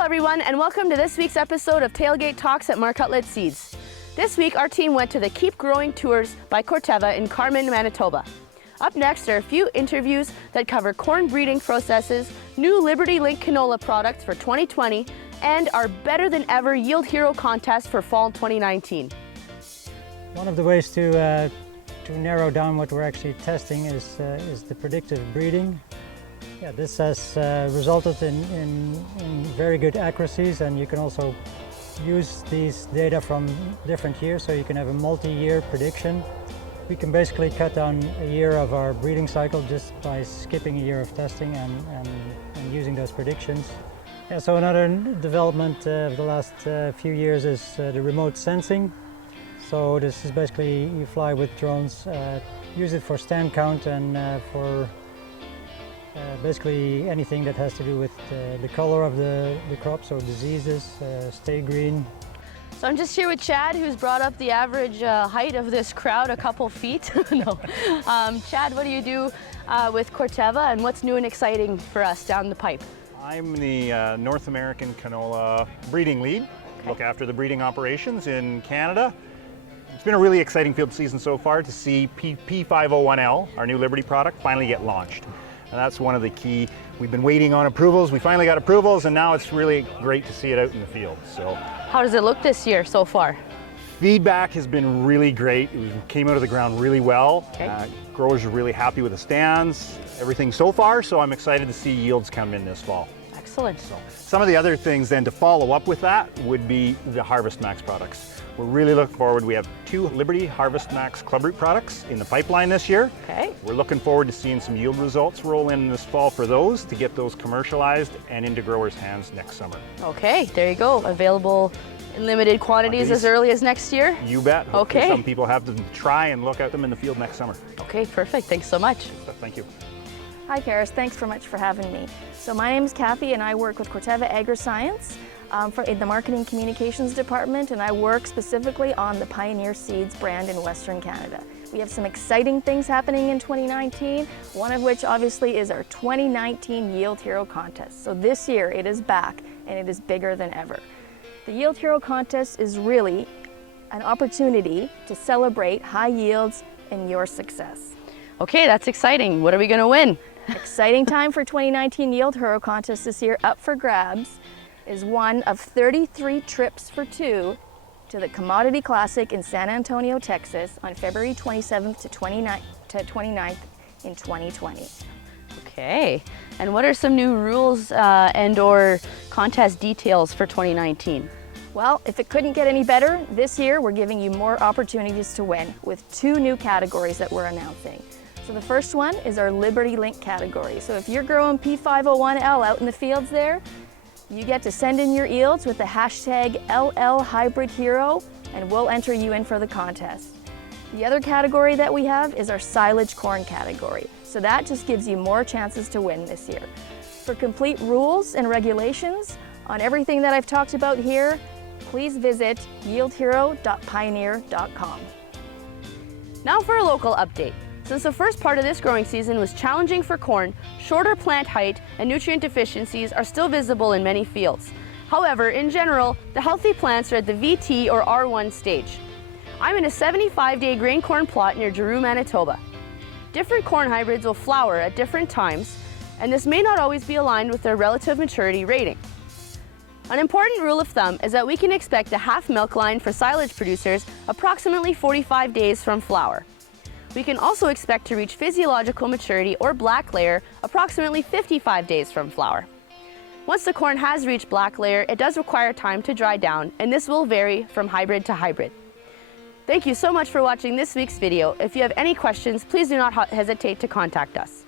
Hello everyone, and welcome to this week's episode of Tailgate Talks at Marc Hutlet Seeds. This week our team went to the Keep Growing Tours by Corteva in Carman, Manitoba. Up next are a few interviews that cover corn breeding processes, new LibertyLink canola products for 2020, and our Better Than Ever Yield Hero contest for fall 2019. One of the ways to narrow down what we're actually testing is the predictive breeding. Yeah, this has resulted in very good accuracies, and you can also use these data from different years, so you can have a multi-year prediction. We can basically cut down a year of our breeding cycle just by skipping a year of testing and using those predictions. Yeah, so another development of the last few years is the remote sensing. So this is basically you fly with drones, use it for stand count and for basically anything that has to do with the color of the crop, so diseases, stay green. So I'm just here with Chad, who's brought up the average height of this crowd a couple feet. No. Chad, what do you do with Corteva, and what's new and exciting for us down the pipe? I'm the North American canola breeding lead. Okay. Look after the breeding operations in Canada. It's been a really exciting field season so far to see P501L, our new Liberty product, finally get launched. And that's one of the key. We've been waiting on approvals. We finally got approvals, and now it's really great to see it out in the field. So, how does it look this year so far? Feedback has been really great. It came out of the ground really well. Okay. Growers are really happy with the stands, everything so far, so I'm excited to see yields come in this fall. Excellent. So, some of the other things then to follow up with that would be the HarvestMax products. We're really looking forward. We have 2 Liberty HarvestMax club root products in the pipeline this year. Okay. We're looking forward to seeing some yield results roll in this fall for those, to get those commercialized and into growers' hands next summer. Okay, there you go. Available in limited quantities as early as next year? You bet. Hopefully Okay. some people have to try and look at them in the field next summer. Okay, perfect. Thanks so much. So, thank you. Hi Karis, thanks so much for having me. So my name is Kathy and I work with Corteva Agriscience in the Marketing Communications Department, and I work specifically on the Pioneer Seeds brand in Western Canada. We have some exciting things happening in 2019, one of which obviously is our 2019 Yield Hero Contest. So this year it is back and it is bigger than ever. The Yield Hero Contest is really an opportunity to celebrate high yields and your success. Okay, that's exciting. What are we going to win? Exciting time for 2019 Yield Hero Contest this year. Up for grabs is one of 33 trips for 2 to the Commodity Classic in San Antonio, Texas on February 27th to 29th in 2020. Okay, and what are some new rules and or contest details for 2019? Well, if it couldn't get any better, this year we're giving you more opportunities to win with 2 new categories that we're announcing. So the first one is our LibertyLink category. So if you're growing P501L out in the fields there, you get to send in your yields with the hashtag LLHybridHero, and we'll enter you in for the contest. The other category that we have is our silage corn category. So that just gives you more chances to win this year. For complete rules and regulations on everything that I've talked about here, please visit yieldhero.pioneer.com. Now for a local update. Since the first part of this growing season was challenging for corn, shorter plant height and nutrient deficiencies are still visible in many fields. However, in general, the healthy plants are at the VT or R1 stage. I'm in a 75-day grain corn plot near Giroux, Manitoba. Different corn hybrids will flower at different times, and this may not always be aligned with their relative maturity rating. An important rule of thumb is that we can expect a half milk line for silage producers approximately 45 days from flower. We can also expect to reach physiological maturity or black layer approximately 55 days from flower. Once the corn has reached black layer, it does require time to dry down, and this will vary from hybrid to hybrid. Thank you so much for watching this week's video. If you have any questions, please do not hesitate to contact us.